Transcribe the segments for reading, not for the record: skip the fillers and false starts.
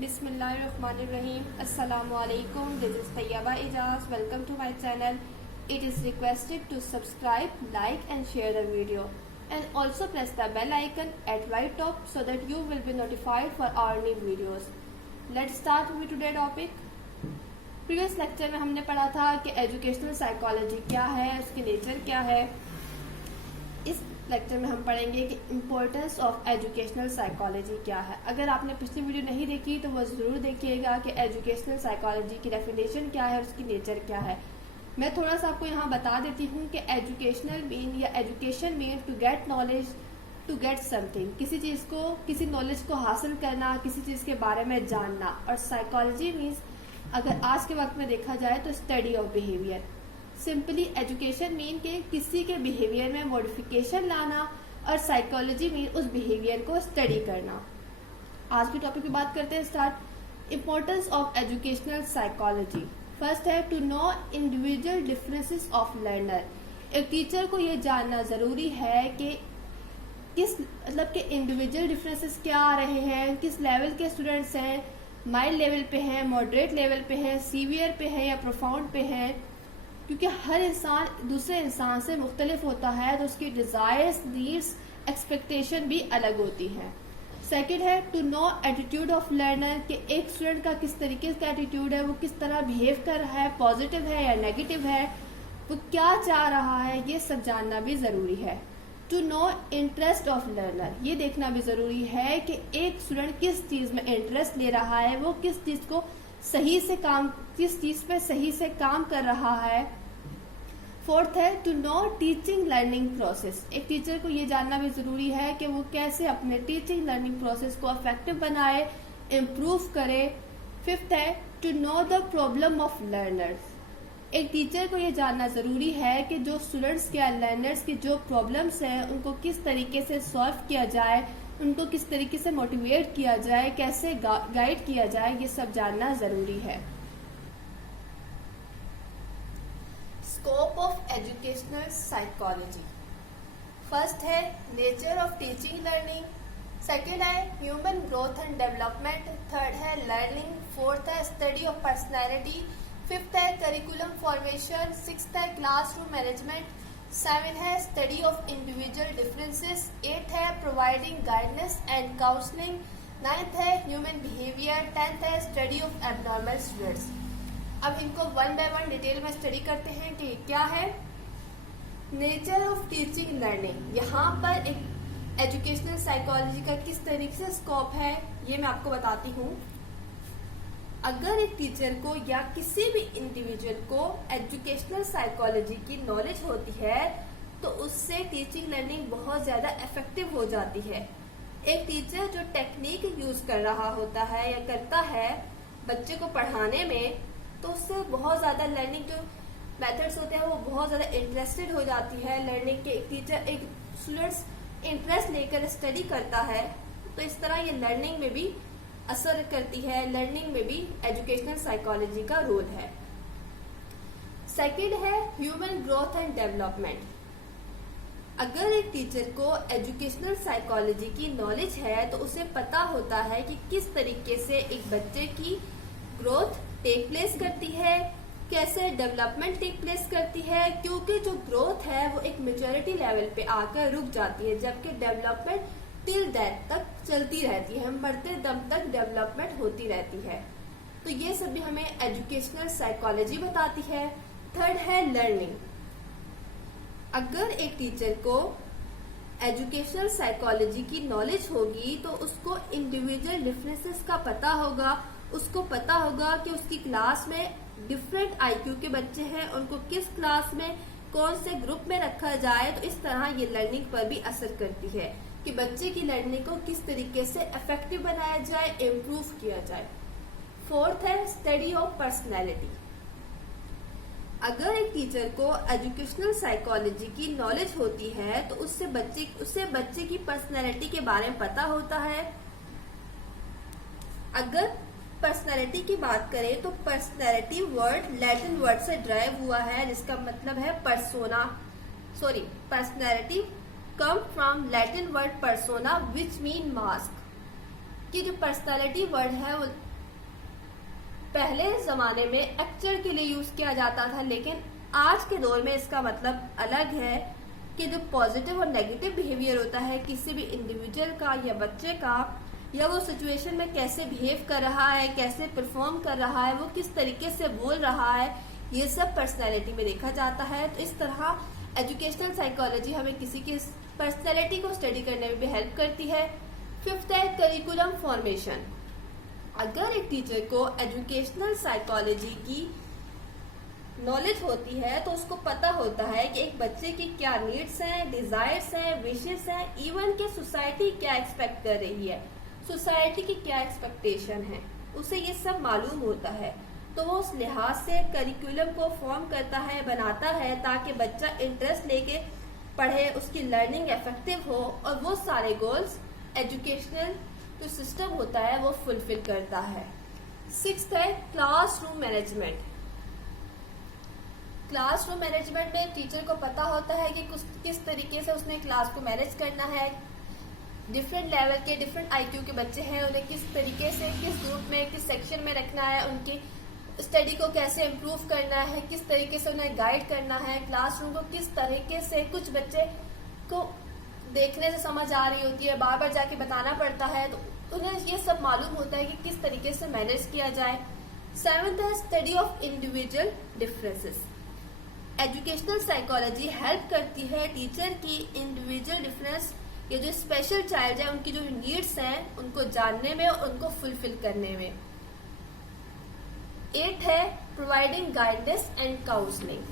Bismillahirrahmanirrahim. Assalamualaikum. This is Tayyaba Ijaz. Welcome to my channel. It is requested to subscribe, like and share the video. And also press the bell icon at right top so that you will be notified for our new videos. Let's start with today's topic. Previous lecture में हमने पढ़ा था कि educational psychology क्या है, उसकी nature क्या है. इस लेक्चर में हम पढ़ेंगे कि इम्पोर्टेंस ऑफ एजुकेशनल साइकोलॉजी क्या है. अगर आपने पिछली वीडियो नहीं देखी तो वो ज़रूर देखिएगा कि एजुकेशनल साइकोलॉजी की डेफिनेशन क्या है, उसकी नेचर क्या है. मैं थोड़ा सा आपको यहाँ बता देती हूँ कि एजुकेशनल मीन या education mean to get knowledge, to get something, किसी चीज़ को, किसी नॉलेज को हासिल करना, किसी चीज़ के बारे में जानना. और साइकोलॉजी मीन्स अगर आज के वक्त में देखा जाए तो study of behaviour. Simply education mean के किसी के बिहेवियर में मॉडिफिकेशन लाना और साइकोलॉजी मीन उस बिहेवियर को स्टडी करना. आज की टॉपिक की बात करते हैं. Start. Importance of educational psychology. First है to know individual differences of learner. एक टीचर को ये जानना जरूरी है कि किस मतलब के इंडिविजुअल डिफरेंसेस क्या आ रहे हैं, किस लेवल के स्टूडेंट्स हैं, माइल्ड लेवल पे हैं, मॉडरेट लेवल पे हैं, सीवियर पे हैं या प्रोफाउंड पे हैं. क्योंकि हर इंसान दूसरे इंसान से मुख्तलिफ होता है तो उसकी डिजायर्स, नीड्स, एक्सपेक्टेशन भी अलग होती हैं. सेकंड है to know attitude of learner, कि एक स्टूडेंट का किस तरीके का एटीट्यूड है, वो किस तरह बिहेव कर रहा है, पॉजिटिव है या नेगेटिव है, वो क्या चाह रहा है, ये सब जानना भी जरूरी है. To know interest of learner, ये देखना भी जरूरी है कि एक स्टूडेंट किस चीज में इंटरेस्ट ले रहा है, वो किस चीज को सही से काम, किस चीज पे सही से काम कर रहा है. फोर्थ है to know teaching learning process. एक टीचर को ये जानना भी जरूरी है कि वो कैसे अपने टीचिंग लर्निंग प्रोसेस को इफेक्टिव बनाए, इम्प्रूव करे. फिफ्थ है to know the problem of learners. एक टीचर को ये जानना जरूरी है कि जो स्टूडेंट्स के, लर्नर्स की जो प्रॉब्लम्स हैं उनको किस तरीके से सॉल्व किया जाए, उनको किस तरीके से मोटिवेट किया जाए, कैसे गाइड किया जाए, ये सब जानना जरूरी है. Scope of educational psychology. First है nature of teaching learning. Second है human growth and development. Third है लर्निंग. फोर्थ है स्टडी ऑफ पर्सनैलिटी. फिफ्थ है करिकुलम फॉर्मेशन. सिक्स्थ है क्लासरूम मैनेजमेंट. सेवन है study of individual differences. Eight है providing guidance and counselling. Ninth है human behaviour. Tenth है study of abnormal students. अब इनको वन बाय वन डिटेल में study करते हैं कि क्या है. Nature of teaching learning. यहाँ पर एक एजुकेशनल साइकोलॉजी का किस तरीके से स्कोप है ये मैं आपको बताती हूँ. अगर एक टीचर को या किसी भी इंडिविजुअल को एजुकेशनल साइकोलॉजी की नॉलेज होती है तो उससे टीचिंग लर्निंग बहुत ज्यादा इफेक्टिव हो जाती है. एक टीचर जो टेक्निक यूज कर रहा होता है या करता है बच्चे को पढ़ाने में, तो उससे बहुत ज्यादा लर्निंग जो मेथड्स होते हैं वो बहुत ज्यादा इंटरेस्टेड हो जाती है लर्निंग के. एक टीचर, एक स्टूडेंट्स इंटरेस्ट लेकर स्टडी करता है तो इस तरह ये लर्निंग में भी असर करती है. लर्निंग में भी एजुकेशनल साइकोलॉजी का रोल है. सेकंड है ह्यूमन ग्रोथ एंड डेवलपमेंट. अगर एक टीचर को एजुकेशनल साइकोलॉजी की नॉलेज है तो उसे पता होता है कि किस तरीके से एक बच्चे की ग्रोथ टेक प्लेस करती है, कैसे डेवलपमेंट टेक प्लेस करती है. क्योंकि जो ग्रोथ है वो एक मेच्योरिटी लेवल पे आकर रुक जाती है, जबकि डेवलपमेंट टिल डेथ तक चलती रहती है. हम बढ़ते दम तक डेवलपमेंट होती रहती है. तो ये सब भी हमें एजुकेशनल साइकोलॉजी बताती है. थर्ड है लर्निंग. अगर एक टीचर को एजुकेशनल साइकोलॉजी की नॉलेज होगी तो उसको इंडिविजुअल डिफरेंसेस का पता होगा. उसको पता होगा कि उसकी क्लास में डिफरेंट आईक्यू के बच्चे हैं, उनको किस क्लास में कौन से ग्रुप में रखा जाए. तो इस तरह ये लर्निंग पर भी असर करती है कि बच्चे की लर्निंग को किस तरीके से इफेक्टिव बनाया जाए, इम्प्रूव किया जाए. फोर्थ है स्टडी ऑफ पर्सनैलिटी. अगर एक टीचर को एजुकेशनल साइकोलॉजी की नॉलेज होती है तो उससे बच्चे की पर्सनैलिटी के बारे में पता होता है. अगर पर्सनैलिटी की बात करें तो पर्सनैलिटी वर्ड लैटिन वर्ड से ड्राइव हुआ है जिसका मतलब है persona. Personality come from Latin word persona which mean mask. कि जो पर्सनैलिटी वर्ड है वो पहले ज़माने में एक्चर के लिए यूज़ किया जाता था, लेकिन आज के दौर में इसका मतलब अलग है कि जो पॉजिटिव और नेगेटिव बिहेवियर होता है किसी भी इंडिविजुअल का या बच्चे का, या वो सिचुएशन में कैसे बिहेव कर रहा है, कैसे परफॉर्म कर रहा है, वो किस तरीके से बोल रहा है, ये सब पर्सनैलिटी में देखा जाता है। तो इस तरह एजुकेशनल साइकोलॉजी हमें किसी की पर्सनैलिटी को स्टडी करने में भी हेल्प करती है। फिफ्थ है करिकुलम फॉर्मेशन। अगर एक टीचर को एजुकेशनल साइकोलॉजी की नॉलेज होती है तो उसको पता होता है कि एक बच्चे की क्या नीड्स हैं, डिजायर्स हैं, विशेस हैं, इवन के सोसाइटी क्या एक्सपेक्ट कर रही है, सोसाइटी की क्या एक्सपेक्टेशन है, उसे ये सब मालूम होता है। तो वो उस लिहाज से करिकुलम को फॉर्म करता है, बनाता है, ताकि बच्चा इंटरेस्ट लेके पढ़े, उसकी लर्निंग इफेक्टिव हो और वो सारे गोल्स एजुकेशनल जो सिस्टम होता है वो फुलफिल करता है। सिक्स्थ है क्लासरूम मैनेजमेंट। क्लासरूम मैनेजमेंट में टीचर को पता होता है कि किस तरीके से उसने क्लास को मैनेज करना है। डिफरेंट लेवल के, डिफरेंट आईक्यू के बच्चे हैं, उन्हें किस तरीके से, किस ग्रुप में, किस सेक्शन में रखना है, उनकी स्टडी को कैसे इम्प्रूव करना है, किस तरीके से उन्हें गाइड करना है, क्लासरूम को किस तरीके से, कुछ बच्चे को देखने से समझ आ रही होती है, बार बार जाके बताना पड़ता है, तो उन्हें ये सब मालूम होता है कि किस तरीके से मैनेज किया जाए। सेवेंथ है study of individual differences. Educational psychology help करती है टीचर की इंडिविजुअल डिफरेंस, ये जो स्पेशल चाइल्ड है उनकी जो नीड्स हैं उनको जानने में और उनको फुलफिल करने में। 8 है प्रोवाइडिंग गाइडेंस एंड काउंसलिंग।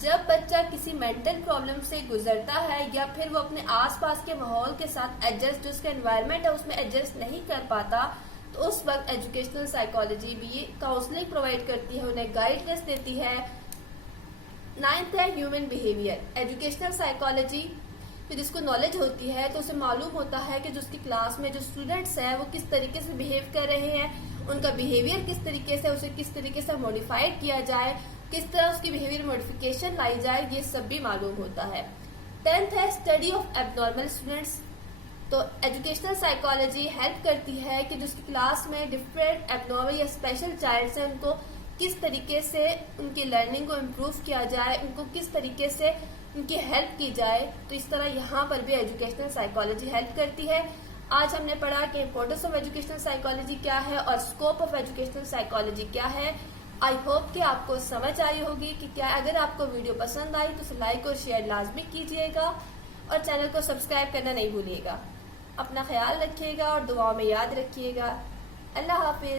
जब बच्चा किसी मेंटल प्रॉब्लम से गुजरता है या फिर वो अपने आसपास के माहौल के साथ एडजस्ट, जो उसका एनवायरनमेंट है उसमें एडजस्ट नहीं कर पाता, तो उस वक्त एजुकेशनल साइकोलॉजी भी काउंसलिंग प्रोवाइड करती है, उन्हें गाइडेंस देती है। 9th है ह्यूमन बिहेवियर। एजुकेशनल साइकोलॉजी फिर जिसको नॉलेज होती है तो उसे मालूम होता है कि जो उसकी क्लास में जो स्टूडेंट्स हैं वो किस तरीके से बिहेव कर रहे हैं, उनका बिहेवियर किस तरीके से, उसे किस तरीके से मॉडिफाइड किया जाए, किस तरह उसकी बिहेवियर मॉडिफिकेशन लाई जाए, ये सब भी मालूम होता है। 10th है स्टडी ऑफ एबनॉर्मल स्टूडेंट्स। तो एजुकेशनल साइकोलॉजी हेल्प करती है कि जो उसकी क्लास में डिफरेंट एबनॉर्मल या स्पेशल चाइल्ड्स हैं उनको किस तरीके से उनकी लर्निंग को इम्प्रूव किया जाए, उनको किस तरीके से उनकी हेल्प की जाए। तो इस तरह यहाँ पर भी एजुकेशनल साइकोलॉजी हेल्प करती है। आज हमने पढ़ा कि इम्पोर्टेंस ऑफ एजुकेशनल साइकोलॉजी क्या है और स्कोप ऑफ एजुकेशनल साइकोलॉजी क्या है। आई होप कि आपको समझ आई होगी कि क्या। अगर आपको वीडियो पसंद आई तो लाइक और शेयर लाजमी कीजिएगा और चैनल को सब्सक्राइब करना नहीं भूलिएगा। अपना ख्याल रखिएगा और दुआओं में याद रखिएगा। अल्लाह हाफिज।